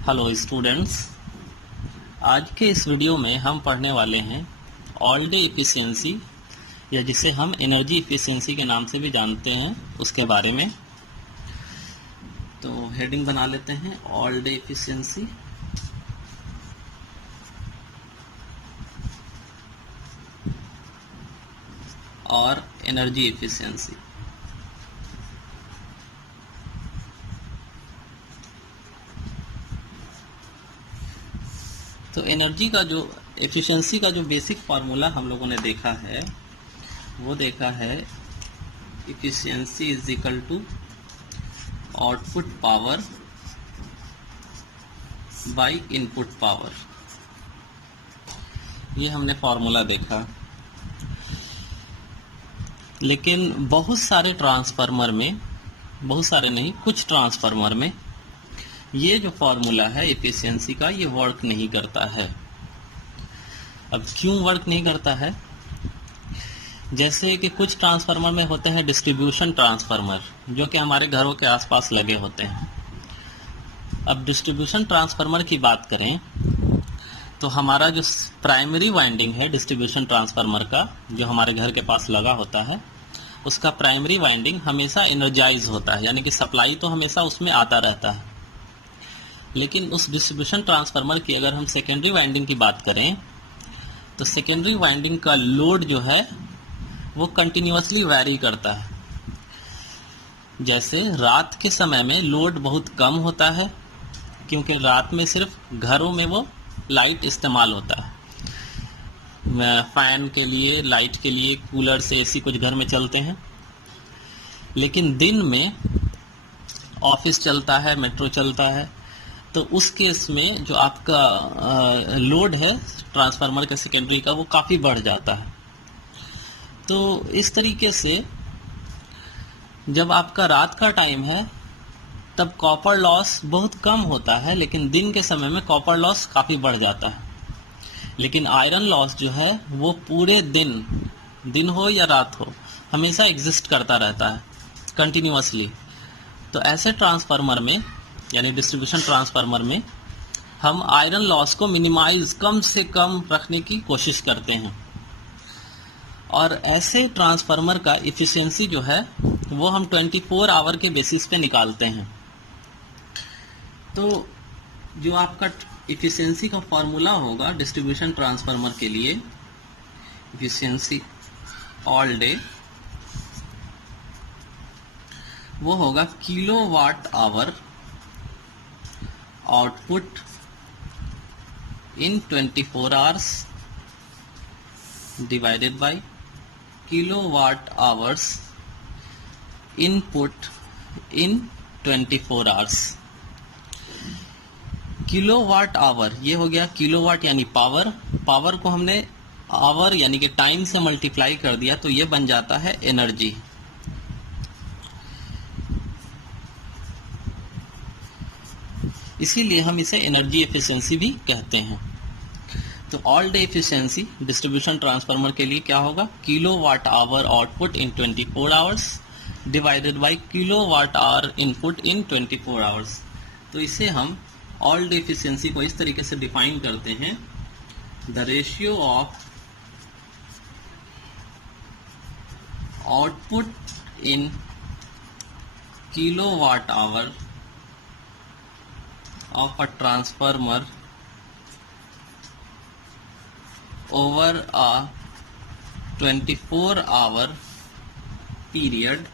Hello students, आज के इस वीडियो में हम पढ़ने वाले हैं ऑल डे एफिशिएंसी या जिसे हम एनर्जी एफिशिएंसी के नाम से भी जानते हैं उसके बारे में। तो हेडिंग बना लेते हैं ऑल डे एफिशिएंसी। और एनर्जी एफिशिएंसी। तो एनर्जी का जो एफिशिएंसी का जो बेसिक फार्मूला हम लोगों ने देखा है वो देखा है efficiency is equal to output power by input power. ये हमने फार्मूला देखा, लेकिन बहुत सारे ट्रांसफार्मर में, बहुत सारे नहीं, कुछ ट्रांसफार्मर में ये जो फॉर्मूला है एफिशिएंसी का ये वर्क नहीं करता है। अब क्यों वर्क नहीं करता है? जैसे कि कुछ ट्रांसफार्मर में होते हैं डिस्ट्रीब्यूशन ट्रांसफार्मर, जो कि हमारे घरों के आसपास लगे होते हैं। अब डिस्ट्रीब्यूशन ट्रांसफार्मर की बात करें तो हमारा जो प्राइमरी वाइंडिंग है डिस्ट्रीब्यूशन ट्रांसफार्मर का, जो हमारे घर के पास लगा होता है, उसका प्राइमरी वाइंडिंग हमेशा एनर्जाइज होता है, यानी कि सप्लाई तो हमेशा उसमें आता रहता है। लेकिन उस डिस्ट्रीब्यूशन ट्रांसफार्मर की अगर हम सेकेंडरी वाइंडिंग की बात करें तो सेकेंडरी वाइंडिंग का लोड जो है वो कंटिन्यूअसली वैरी करता है। जैसे रात के समय में लोड बहुत कम होता है, क्योंकि रात में सिर्फ घरों में वो लाइट इस्तेमाल होता है। फैन के लिए, लाइट के लिए, कूलर से एसी कुछ घर में चलते हैं। लेकिन दिन में ऑफिस चलता है, मेट्रो चलता है, तो उस केस में जो आपका लोड है ट्रांसफार्मर के सेकेंडरी का वो काफ़ी बढ़ जाता है। तो इस तरीके से जब आपका रात का टाइम है तब कॉपर लॉस बहुत कम होता है, लेकिन दिन के समय में कॉपर लॉस काफ़ी बढ़ जाता है। लेकिन आयरन लॉस जो है वो पूरे दिन हो या रात हो, हमेशा एग्जिस्ट करता रहता है कंटिन्यूअसली। तो ऐसे ट्रांसफार्मर में, यानी डिस्ट्रीब्यूशन ट्रांसफार्मर में, हम आयरन लॉस को मिनिमाइज, कम से कम रखने की कोशिश करते हैं। और ऐसे ट्रांसफार्मर का एफिशिएंसी जो है वो हम 24 आवर के बेसिस पे निकालते हैं। तो जो आपका एफिशिएंसी का फॉर्मूला होगा डिस्ट्रीब्यूशन ट्रांसफार्मर के लिए, एफिशिएंसी ऑल डे, वो होगा kilowatt hour output in 24 hours divided by kilowatt hours input in 24 hours। Kilowatt hour ये हो गया, किलोवाट यानी पावर, पावर को हमने आवर यानी कि टाइम से मल्टीप्लाई कर दिया तो ये बन जाता है एनर्जी। इसीलिए हम इसे एनर्जी एफिशिएंसी भी कहते हैं। तो all day efficiency distribution transformer के लिए क्या होगा? Kilowatt hour output in 24 hours divided by kilowatt hour input in 24 hours. तो इसे हम ऑल डे एफिशिएंसी को इस तरीके से डिफाइन करते हैं, the ratio of output in kilowatt hour of a transformer over a 24-hour period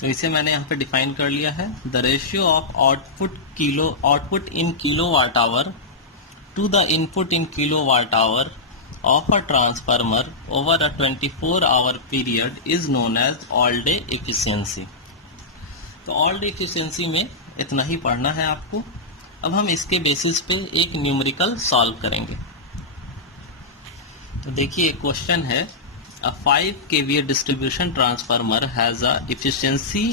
तो इसे मैंने यहाँ पे डिफाइन कर लिया है, the ratio of output in kilowatt hour to the input in kilowatt hour of a transformer over a 24-hour period is known as all day efficiency। तो all day efficiency में इतना ही पढ़ना है आपको। अब हम इसके बेसिस पे एक न्यूमेरिकल सॉल्व करेंगे। तो देखिए क्वेश्चन है, a 5 kVA distribution transformer has a efficiency,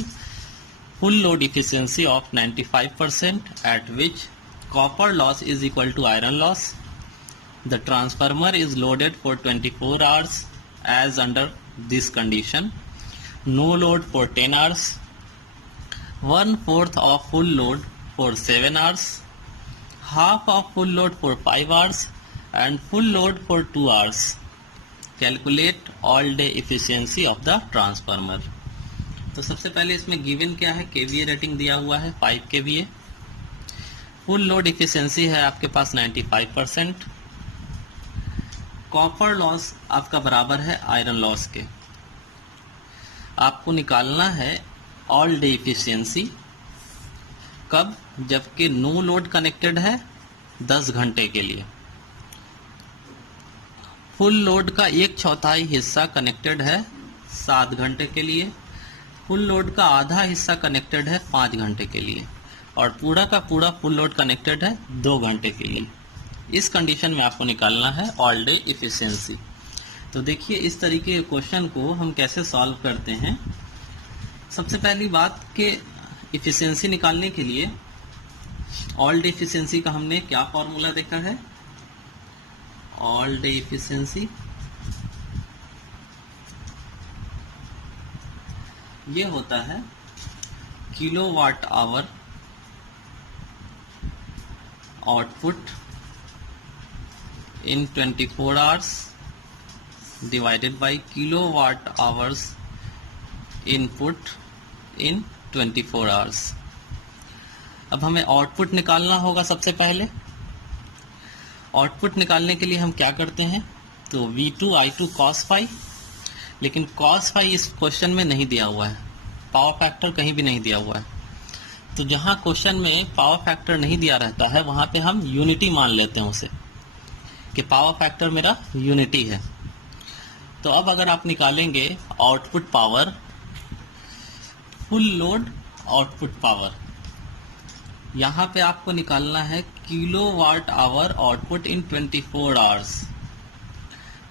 full load efficiency of 95% at which copper loss is equal to iron loss। The transformer is loaded for 24 hours as under this condition: no load for 10 hours, 1/4 of full load for 7 hours, half of full load for 5 hours, and full load for 2 hours. Calculate all day efficiency of the transformer. तो सबसे पहले इसमें given क्या है, KVA rating दिया हुआ है 5 KVA. Full load efficiency है आपके पास 95%। कॉपर लॉस आपका बराबर है आयरन लॉस के। आपको निकालना है ऑल डे इफिशियंसी। कब? जबकि नो लोड कनेक्टेड है 10 घंटे के लिए। फुल लोड का 1/4 हिस्सा कनेक्टेड है 7 घंटे के लिए। फुल लोड का आधा हिस्सा कनेक्टेड है 5 घंटे के लिए, और पूरा का पूरा फुल लोड कनेक्टेड है 2 घंटे के लिए। इस कंडीशन में आपको निकालना है ऑल डे इफिशियंसी। तो देखिए इस तरीके के क्वेश्चन को हम कैसे सॉल्व करते हैं। सबसे पहली बात कि इफिशियंसी निकालने के लिए ऑल डे इफिशियंसी का हमने क्या फॉर्मूला देखा है। ऑल डे इफिशियंसी ये होता है kilowatt hour output in 24 hours divided by kilowatt hours input in 24 hours. अब हमें आउटपुट निकालना होगा। सबसे पहले आउटपुट निकालने के लिए हम क्या करते हैं, तो V2 I2 cos phi, लेकिन cos phi इस क्वेश्चन में नहीं दिया हुआ है, पावर फैक्टर कहीं भी नहीं दिया हुआ है। तो जहां क्वेश्चन में पावर फैक्टर नहीं दिया रहता है वहां पे हम यूनिटी मान लेते हैं उसे, कि पावर फैक्टर मेरा यूनिटी है। तो अब अगर आप निकालेंगे output power, full load output power, यहाँ पे आपको निकालना है किलोवाट आवर आउटपुट इन 24 आवर्स।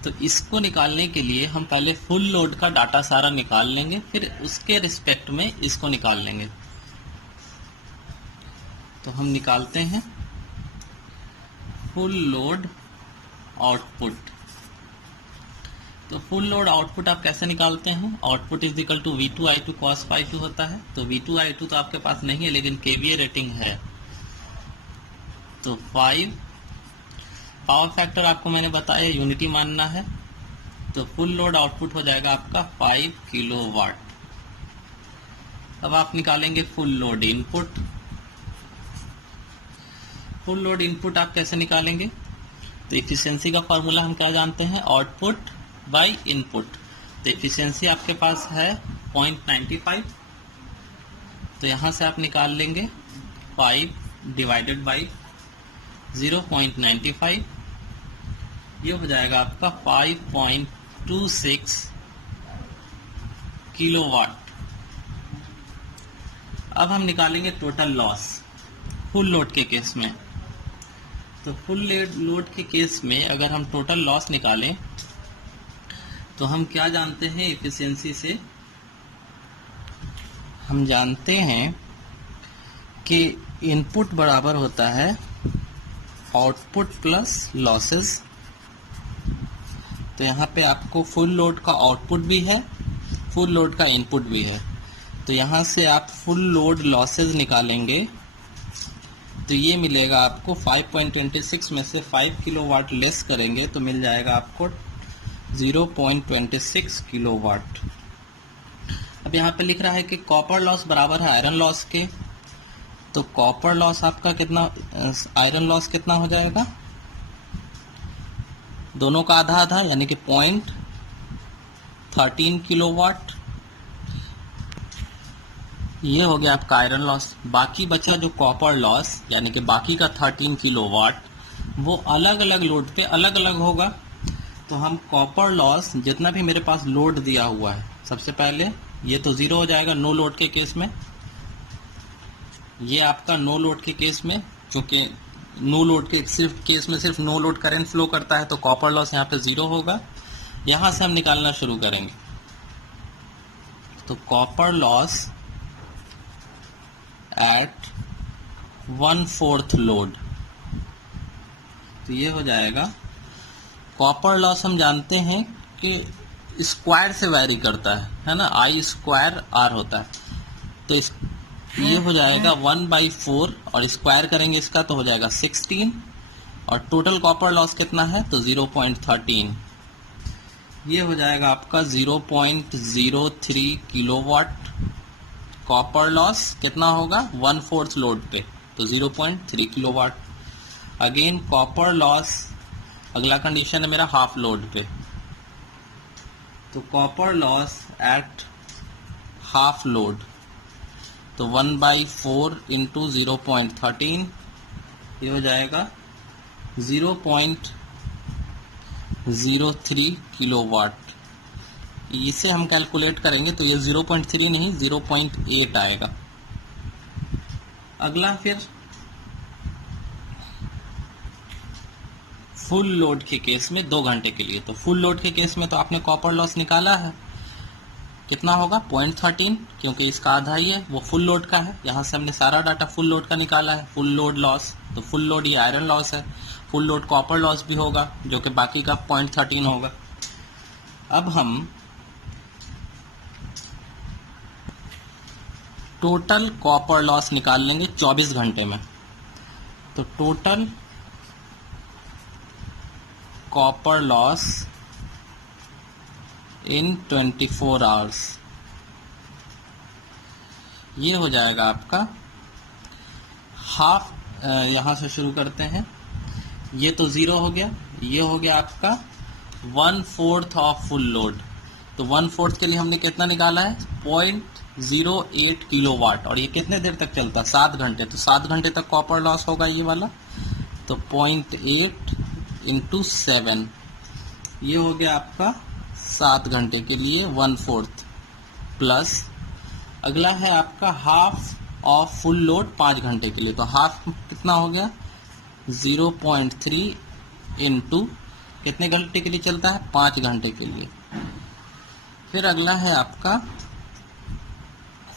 तो इसको निकालने के लिए हम पहले फुल लोड का डाटा सारा निकाल लेंगे, फिर उसके रिस्पेक्ट में इसको निकाल लेंगे। तो हम निकालते हैं फुल लोड आउटपुट। तो फुल लोड आउटपुट आप कैसे निकालते हैं, output is equal to V2 I2 cos phi 2 होता है। तो V2 I2 तो आपके पास नहीं है, लेकिन केवीए रेटिंग है, तो 5। पावर फैक्टर आपको मैंने बताया यूनिटी मानना है, तो फुल लोड आउटपुट हो जाएगा आपका 5 किलोवाट। अब आप निकालेंगे full load input. Full load input आप कैसे निकालेंगे, तो इफिशियंसी का फॉर्मूला हम क्या जानते हैं, आउटपुट बाय इनपुट। तो इफिशियंसी आपके पास है 0.95, तो यहां से आप निकाल लेंगे 5 डिवाइडेड बाई 0.95, ये हो जाएगा आपका 5.26 किलोवाट। अब हम निकालेंगे टोटल लॉस फुल लोड के केस में। तो फुल लोड के केस में अगर हम टोटल लॉस निकालें तो हम क्या जानते हैं, एफिशिएंसी से हम जानते हैं कि इनपुट बराबर होता है आउटपुट प्लस लॉसेस। तो यहाँ पे आपको फुल लोड का आउटपुट भी है, फुल लोड का इनपुट भी है। तो यहाँ से आप फुल लोड लॉसेस निकालेंगे तो ये मिलेगा आपको 5.26 में से 5 किलोवाट लेस करेंगे तो मिल जाएगा आपको 0.26 किलोवाट। अब यहाँ पे लिख रहा है कि कॉपर लॉस बराबर है आयरन लॉस के। तो कॉपर लॉस आपका कितना, आयरन लॉस कितना हो जाएगा, दोनों का आधा आधा यानी कि 0.13 किलोवाट। ये हो गया आपका आयरन लॉस। बाकी बचा जो कॉपर लॉस यानी कि बाकी का 13 किलोवाट, वो अलग अलग लोड पे अलग अलग होगा। तो हम कॉपर लॉस जितना भी मेरे पास लोड दिया हुआ है, सबसे पहले ये तो जीरो हो जाएगा नो लोड के केस में। ये आपका नो लोड के केस में, क्योंकि नो लोड के सिर्फ केस में सिर्फ नो लोड करंट फ्लो करता है, तो कॉपर लॉस यहाँ पे जीरो होगा। यहां से हम निकालना शुरू करेंगे। तो कॉपर लॉस एट 1/4 लोड, तो ये हो जाएगा कॉपर लॉस। हम जानते हैं कि स्क्वायर से वैरी करता है ना, आई स्क्वायर आर होता है। तो ये हो जाएगा 1/4 और स्क्वायर करेंगे इसका तो हो जाएगा 16 और टोटल कॉपर लॉस कितना है तो 0.13। ये हो जाएगा आपका 0.03 किलोवाट कॉपर लॉस। कितना होगा 1/4 लोड पे तो 0.3 किलोवाट। अगेन कॉपर लॉस, अगला कंडीशन है मेरा हाफ लोड पे, तो copper loss at half load तो 1/4 इंटू 0.13 ये हो जाएगा 0.03 किलोवाट। इसे हम कैलकुलेट करेंगे तो ये 0.3 नहीं 0.8 आएगा। अगला फिर फुल लोड के केस में 2 घंटे के लिए, तो फुल लोड के केस में तो आपने कॉपर लॉस निकाला है, कितना होगा 0.13 क्योंकि इसका आधा ही है, वो फुल लोड का है। यहाँ से हमने सारा डाटा फुल लोड का निकाला है, फुल लोड लॉस, तो फुल लोड ये आयरन लॉस है, फुल लोड कॉपर लॉस भी होगा जो कि बाकी का 0.13 होगा। अब हम टोटल कॉपर लॉस निकाल लेंगे 24 घंटे में। तो total copper loss in 24 hours ये हो जाएगा आपका हाफ, यहां से शुरू करते हैं, ये तो 0 हो गया, ये हो गया आपका 1/4 ऑफ फुल लोड। तो 1/4 के लिए हमने कितना निकाला है 0.08 किलोवाट और ये कितने देर तक चलता है 7 घंटे, तो 7 घंटे तक कॉपर लॉस होगा ये वाला, तो 0.8 इंटू 7 ये हो गया आपका 7 घंटे के लिए 1/4 प्लस अगला है आपका हाफ ऑफ फुल लोड 5 घंटे के लिए, तो हाफ कितना हो गया 0.3 इंटू कितने घंटे के लिए चलता है 5 घंटे के लिए। फिर अगला है आपका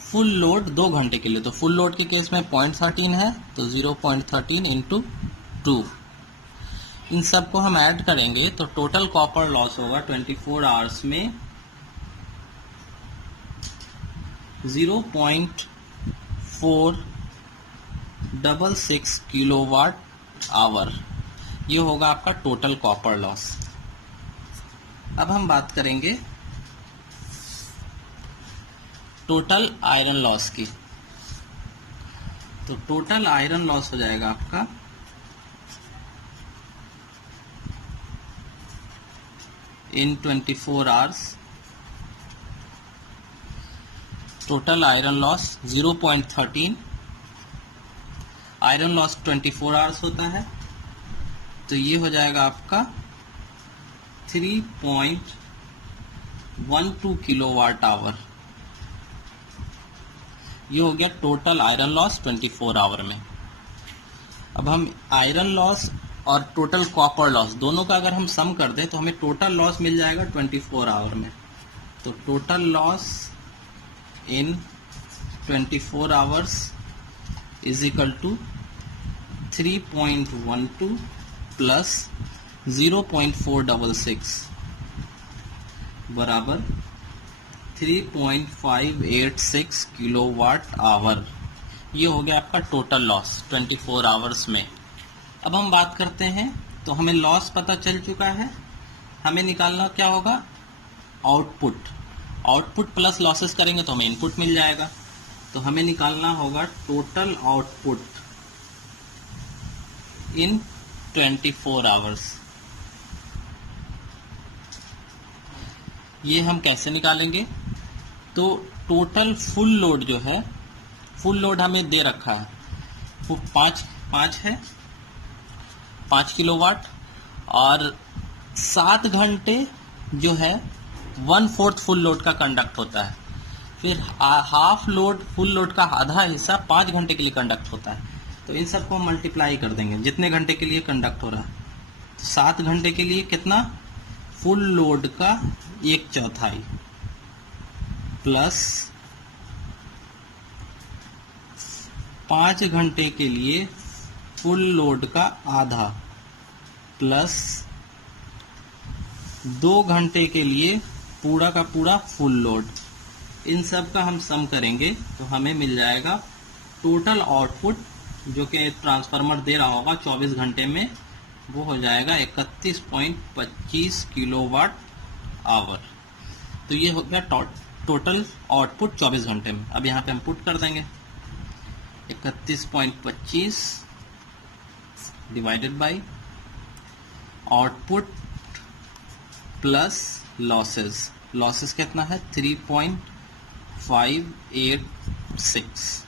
फुल लोड 2 घंटे के लिए, तो फुल लोड के केस में 0.13 है तो 0.13 इंटू 2, इन सब को हम ऐड करेंगे तो टोटल कॉपर लॉस होगा 24 आवर्स में 0.466 किलोवाट आवर, ये होगा आपका टोटल कॉपर लॉस। अब हम बात करेंगे टोटल आयरन लॉस की, तो टोटल आयरन लॉस हो जाएगा आपका इन 24 hours, total iron loss 0.13, iron loss 24 hours होता है तो ये हो जाएगा आपका 3.12 किलोवाट आवर, ये हो गया टोटल आयरन लॉस 24 आवर में। अब हम आयरन लॉस और टोटल कॉपर लॉस दोनों का अगर हम सम कर दें तो हमें टोटल लॉस मिल जाएगा 24 आवर में, तो total loss in 24 hours is equal to 3.12 plus 0.466 बराबर 3.586 किलोवाट आवर, ये हो गया आपका टोटल लॉस 24 आवर्स में। अब हम बात करते हैं, तो हमें लॉस पता चल चुका है, हमें निकालना क्या होगा आउटपुट, आउटपुट प्लस लॉसेस करेंगे तो हमें इनपुट मिल जाएगा, तो हमें निकालना होगा टोटल आउटपुट इन 24 आवर्स। ये हम कैसे निकालेंगे, तो टोटल फुल लोड जो है, फुल लोड हमें दे रखा है 5 किलोवाट और 7 घंटे जो है 1/4 फुल लोड का कंडक्ट होता है, फिर हाफ लोड फुल लोड का आधा हिस्सा 5 घंटे के लिए कंडक्ट होता है, तो इन सबको हम मल्टीप्लाई कर देंगे जितने घंटे के लिए कंडक्ट हो रहा है। 7 घंटे के लिए कितना फुल लोड का 1/4 प्लस 5 घंटे के लिए फुल लोड का आधा प्लस 2 घंटे के लिए पूरा का पूरा फुल लोड, इन सब का हम सम करेंगे तो हमें मिल जाएगा टोटल आउटपुट जो कि ट्रांसफार्मर दे रहा होगा 24 घंटे में, वो हो जाएगा 31.25 किलोवाट आवर। तो ये हो गया टोटल आउटपुट 24 घंटे में। अब यहाँ पे हम पुट कर देंगे 31.25 divided by output plus losses. Losses कितना है 3.586।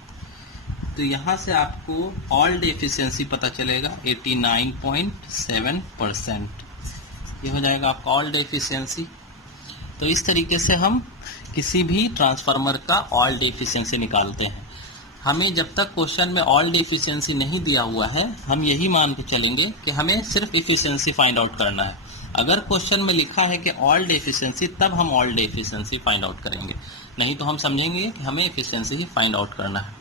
तो यहाँ से आपको ऑल्ड एफिशिएंसी पता चलेगा 89.7%। ये हो जाएगा आपका ऑल्ड एफिशिएंसी। तो इस तरीके से हम किसी भी ट्रांसफार्मर का ऑल्ड एफिशिएंसी निकालते हैं। हमें जब तक क्वेश्चन में ऑल्ड एफिशिएंसी नहीं दिया हुआ है, हम यही मान के चलेंगे कि हमें सिर्फ एफिशिएंसी फाइंड आउट करना है। अगर क्वेश्चन में लिखा है कि ऑल्ड एफिशिएंसी, तब हम ऑल्ड एफिशिएंसी फाइंड आउट करेंगे, नहीं तो हम समझेंगे कि हमें एफिशिएंसी फाइंड आउट करना है।